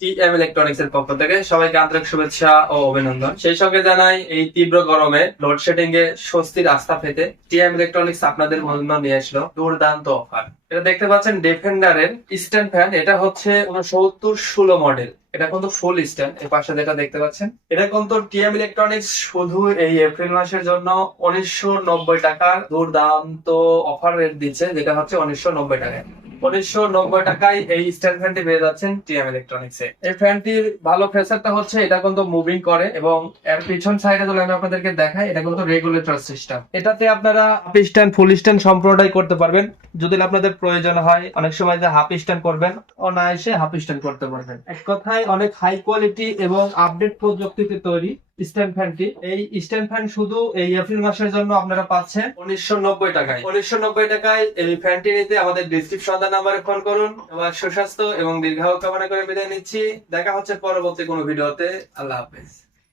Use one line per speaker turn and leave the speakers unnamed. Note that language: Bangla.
টিএম ইলেকট্রনিক্স এর পক্ষ থেকে সবাইকে আন্তরিক শুভেচ্ছা ও অভিনন্দন। সেই সঙ্গে জানাই, এই তীব্র গরমে লোডশেডিং এ স্বস্তির আস্থা পেতে টিএম ইলেকট্রনিক্স আপনাদের মধ্যে নিয়ে আসলো দুর্দান্ত অফার এটা দেখতে পাচ্ছেন ডিফেন্ডারের স্ট্যান্ড ফ্যান এটা হচ্ছে উনসত্তর ষোলো মডেল এটা কিন্তু ফুল স্ট্যান্ড এই পাশে যেটা দেখতে পাচ্ছেন। এটা কিন্তু টিএম ইলেকট্রনিক্স শুধু এই এপ্রিল মাসের জন্য উনিশশো নব্বই টাকার দুর্দান্ত অফার রেট দিচ্ছে, যেটা হচ্ছে উনিশশো নব্বই টাকায়। উনিশশো নব্বই টাকায় এই স্ট্যান্ড ফ্যানটি পেয়ে যাচ্ছেন টিএম ইলেকট্রনিক্স এ। এই ফ্যানটির ভালো ফেসারটা হচ্ছে, এটা কিন্তু মুভিং করে এবং এর পিছন সাইডে যদি আমি আপনাদেরকে দেখাই, এটা কিন্তু রেগুলেটর সিস্টেম এটাতে আপনারা হাফ স্ট্যান্ড ফুল স্ট্যান্ড সম্পূর্ণটাই করতে পারবেন। যদি আপনাদের প্রয়োজন হয় অনেক সময় যে হাফ স্ট্যান্ড করবেন অনায়াসে হাফ স্ট্যান্ড করতে পারবেন। এক কথায় অনেক হাই কোয়ালিটি এবং আপডেট প্রযুক্তিতে তৈরি স্ট্যান্ড ফ্যানটি। এই স্ট্যান্ড ফ্যান শুধু এই এপ্রিল মাসের জন্য আপনারা পাচ্ছেন। উনিশশো নব্বই টাকায়। উনিশশো নব্বই টাকায় এই ফ্যানটি নিতে আমাদের ডিসক্রিপশন নাম্বারে ফোন করুন। আমার সুস্বাস্থ্য এবং দীর্ঘায়ু কামনা করে বিদায় নিচ্ছি। দেখা হচ্ছে পরবর্তী কোনো ভিডিওতে আল্লাহ হাফেজ।